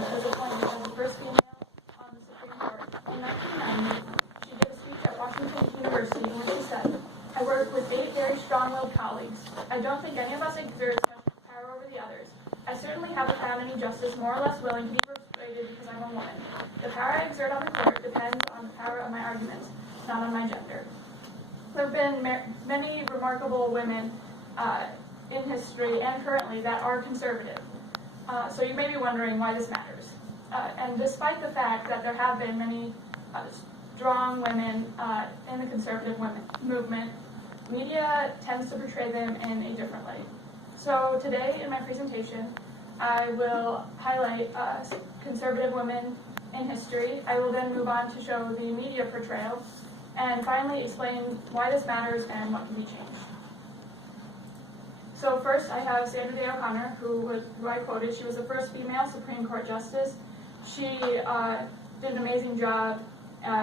was appointed as the first female on the Supreme Court. In 1990, she did a speech at Washington University in which she said, "I work with 8 very strong-willed colleagues. I don't think any of us exerts much power over the others. I certainly haven't found any justice more or less willing to be persuaded because I'm a woman. The power I exert on the court depends on the power of my arguments, not on my gender." There have been many remarkable women in history and currently that are conservative. So you may be wondering why this matters. And despite the fact that there have been many strong women in the conservative movement, media tends to portray them in a different light. So today in my presentation, I will highlight conservative women in history. I will then move on to show the media portrayal, and finally explain why this matters and what can be changed. So first I have Sandra Day O'Connor, who I quoted. She was the first female Supreme Court Justice. She did an amazing job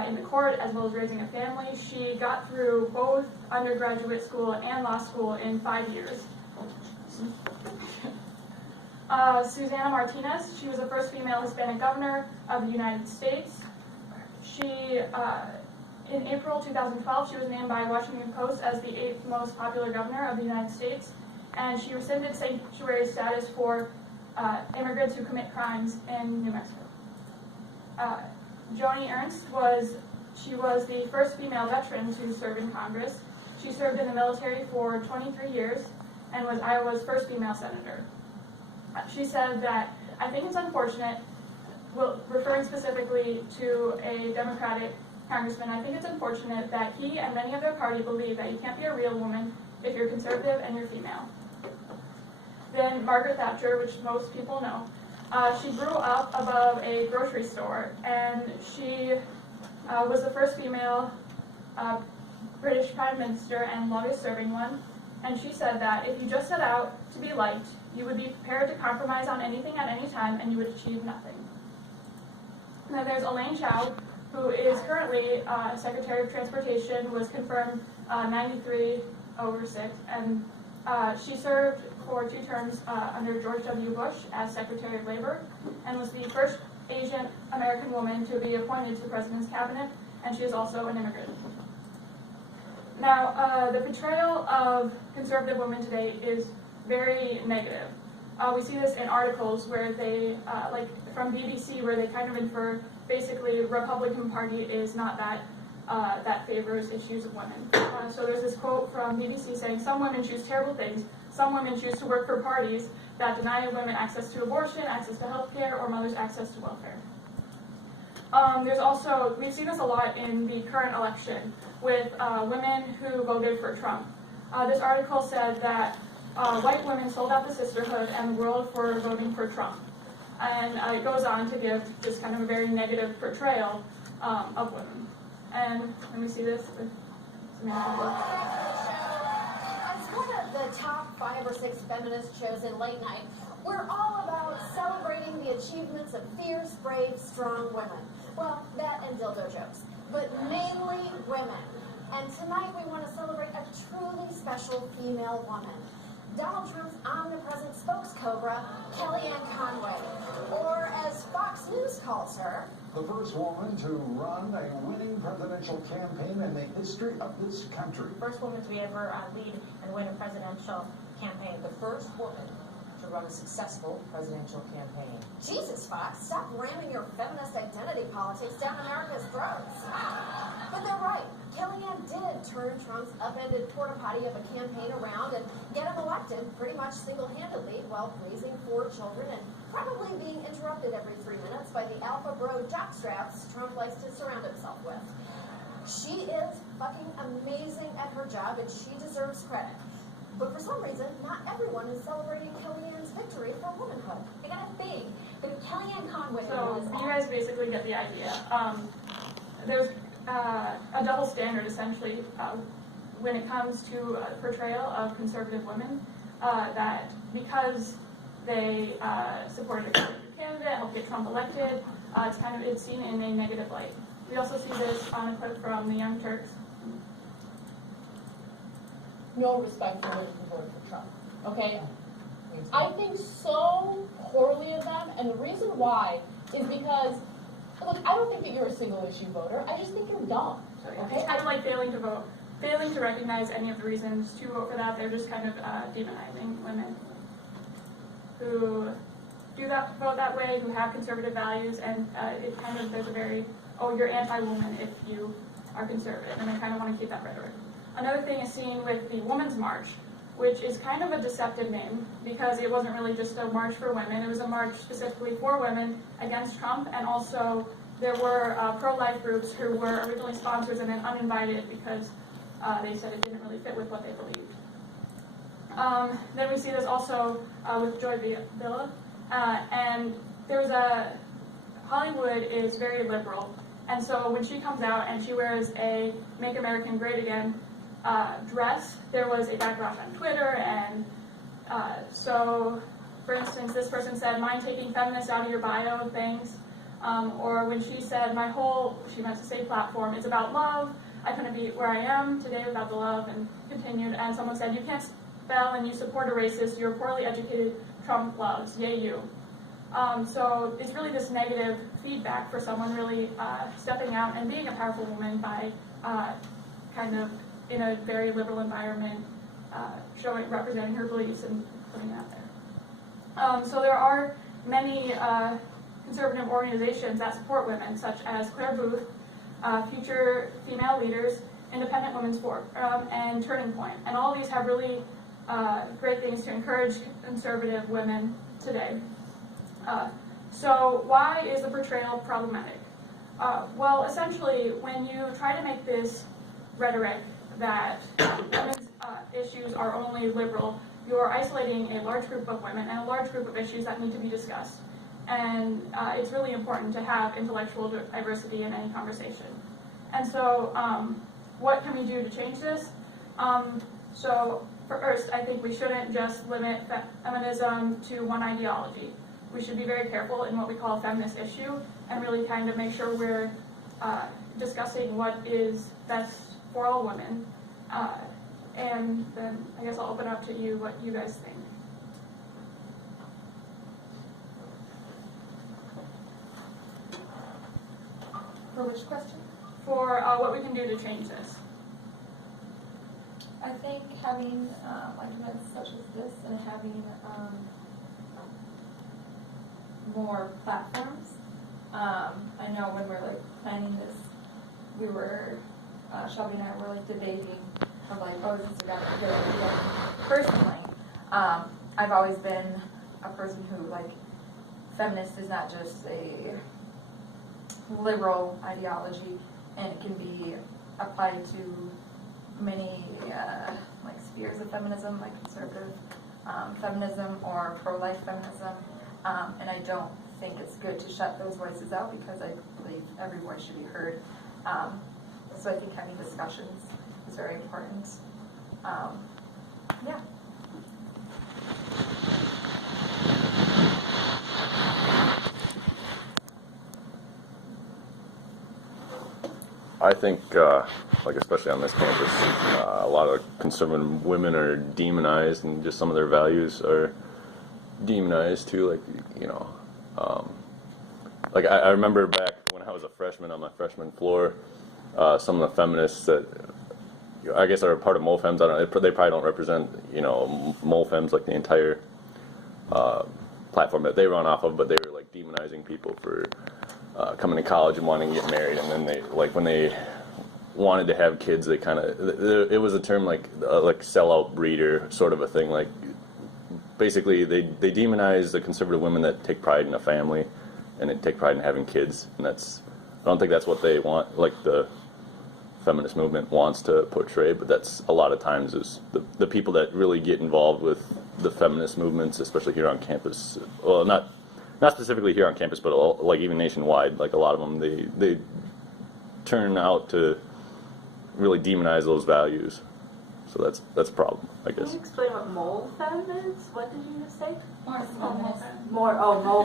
in the court as well as raising a family. She got through both undergraduate school and law school in 5 years. Susana Martinez, she was the first female Hispanic governor of the United States. In April 2012, she was named by Washington Post as the 8th most popular governor of the United States, and she rescinded sanctuary status for immigrants who commit crimes in New Mexico. Joni Ernst was the first female veteran to serve in Congress. She served in the military for 23 years and was Iowa's first female senator. She said that, "I think it's unfortunate," referring specifically to a Democratic congressman, "I think it's unfortunate that he and many of their party believe that you can't be a real woman if you're conservative and you're female." Then Margaret Thatcher, which most people know, she grew up above a grocery store, and she was the first female British Prime Minister and longest serving one. And she said that if you just set out to be liked, you would be prepared to compromise on anything at any time, and you would achieve nothing. And then there's Elaine Chao, who is currently Secretary of Transportation, was confirmed 93/6, and she served for 2 terms under George W. Bush as Secretary of Labor, and was the first Asian American woman to be appointed to the President's cabinet, and she is also an immigrant. Now, the portrayal of conservative women today is very negative. We see this in articles where they, like from BBC, where they kind of infer basically the Republican Party is not that favors issues of women. So there's this quote from BBC saying, "Some women choose terrible things. Some women choose to work for parties that deny women access to abortion, access to health care, or mothers access to welfare." There's also, we've seen this a lot in the current election with women who voted for Trump. This article said that white women sold out the sisterhood and the world for voting for Trump. And it goes on to give just kind of a very negative portrayal of women. And let me see this. As one of the top 5 or 6 feminist shows in late night, we're all about celebrating the achievements of fierce, brave, strong women. Well, that and dildo jokes, but mainly women. And tonight we want to celebrate a truly special female woman. Donald Trump's omnipresent spokescobra, Kellyanne Conway, or as Fox News calls her, the first woman to run a winning presidential campaign in the history of this country. First woman to ever lead and win a presidential campaign. The first woman to run a successful presidential campaign. Jesus, Fox, stop ramming your feminist identity politics down America's throats. But they're right. Kellyanne did turn Trump's upended porta potty of a campaign around and get him elected pretty much single-handedly while raising 4 children and probably being interrupted every 3 minutes by the alpha bro jockstraps Trump likes to surround himself with. She is fucking amazing at her job, and she deserves credit. But for some reason, not everyone is celebrating Kellyanne's victory for womanhood. I gotta think, but if Kellyanne Conway So you guys basically get the idea. There's a double standard, essentially, when it comes to portrayal of conservative women, that because they supported a conservative candidate, helped get Trump elected, it's seen in a negative light. We also see this on a clip from the Young Turks. No respect for women who voted for Trump. Okay? I think so poorly of them, and the reason why is because, look, I don't think that you're a single issue voter. I just think you're dumb. Okay? It's kind of like failing to vote, failing to recognize any of the reasons to vote for that. They're just kind of demonizing women who do that, vote that way, who have conservative values, and it kind of, there's a very, oh, you're anti-woman if you are conservative, and I kind of want to keep that rhetoric. Another thing is seen with the Women's March, which is kind of a deceptive name because it wasn't really just a march for women. It was a march specifically for women against Trump, and also there were pro-life groups who were originally sponsors and then uninvited because they said it didn't really fit with what they believed. Then we see this also with Joy Villa, and there's Hollywood is very liberal, and so when she comes out and she wears a Make America Great Again dress, there was a backlash on Twitter, and so, for instance, this person said, "Mind taking feminists out of your bio, thanks." Or when she said, "My whole," she meant to say, "platform is about love. I couldn't be where I am today without the love," and continued, and someone said, "You can't spell and you support a racist, you're poorly educated, Trump loves, yay you." So it's really this negative feedback for someone really stepping out and being a powerful woman by kind of in a very liberal environment, representing her beliefs and putting it out there. So there are many conservative organizations that support women, such as Claire Booth, Future Female Leaders, Independent Women's Forum, and Turning Point. And all of these have really great things to encourage conservative women today. So why is the portrayal problematic? Well, essentially, when you try to make this rhetoric that women's issues are only liberal, you're isolating a large group of women and a large group of issues that need to be discussed. And it's really important to have intellectual diversity in any conversation. And so what can we do to change this? So first, I think we shouldn't just limit feminism to one ideology. We should be very careful in what we call a feminist issue and really kind of make sure we're discussing what is best for all women. And then I guess I'll open up to you what you guys think. For which question? For what we can do to change this. I think having like events such as this and having more platforms. I know when we're like planning this, we were Shelby and I were like debating of like, oh, is this a good idea? Personally, I've always been a person who like feminist is not just a liberal ideology, and it can be applied to many like spheres of feminism, like conservative feminism or pro-life feminism, and I don't think it's good to shut those voices out because I believe every voice should be heard. So I think having discussions is very important. Yeah. I think, like especially on this campus, a lot of conservative women are demonized, and just some of their values are demonized too. Like, you know, like I remember back when I was a freshman on my freshman floor, some of the feminists that I guess are a part of MoFems. I don't know, they probably don't represent, you know, MoFems like the entire platform that they run off of, but they were like demonizing people for coming to college and wanting to get married, and then they, like, when they wanted to have kids, they kind of, it was a term like sellout breeder sort of a thing. Like, basically, they demonize the conservative women that take pride in a family and they take pride in having kids, and that's, I don't think that's what they want, like the feminist movement wants to portray, but that's a lot of times is the people that really get involved with the feminist movements, especially here on campus. Well, not specifically here on campus, but like even nationwide, like a lot of them, they turn out to really demonize those values. So that's a problem, I guess. Can you explain what mole fem is? What did you just say? Mole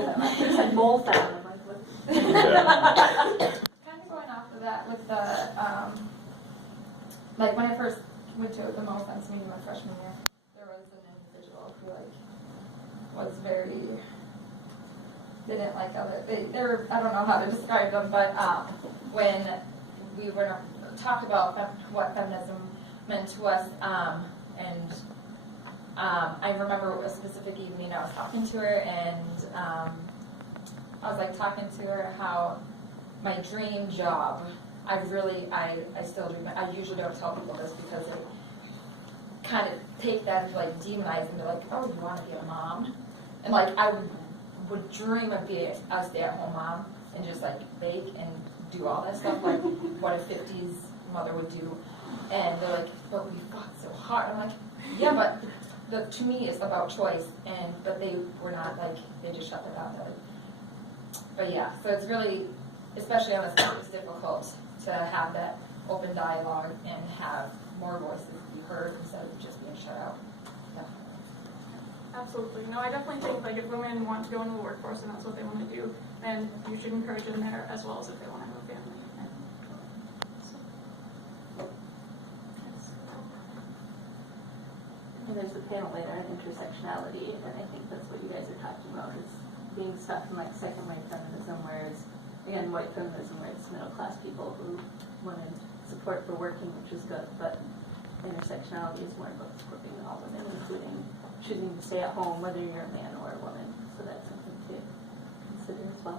Fem. You said mole fem. I'm like, what? Yeah. Kind of going off of that with the, like when I first went to the MoFems meeting my freshman year, there was an individual who like was very they didn't like other, they're, I don't know how to describe them, but when we were talked about what feminism meant to us, and I remember a specific evening I was talking to her, and I was like talking to her how my dream job, I still dream, I usually don't tell people this because they kind of take that and like demonize and they're like, oh, you want to be a mom? And like I would dream of being a stay-at-home mom and just like bake and do all that stuff like what a 50s mother would do. And they're like, but we fought so hard. I'm like, yeah, but to me it's about choice. But they were not like, they just shut it out. But yeah, so it's really, especially on this topic, it's difficult to have that open dialogue and have more voices be heard instead of just being shut out. Absolutely. No, I definitely think like if women want to go into the workforce and that's what they want to do, then you should encourage them there as well as if they want to have a family. And there's a panel later on intersectionality, and I think that's what you guys are talking about, is being stuck in like second wave feminism, whereas again, white feminism, where it's middle class people who wanted support for working, which is good, but intersectionality is more about supporting all women, including choosing to stay at home, whether you're a man or a woman. So that's something to consider as well.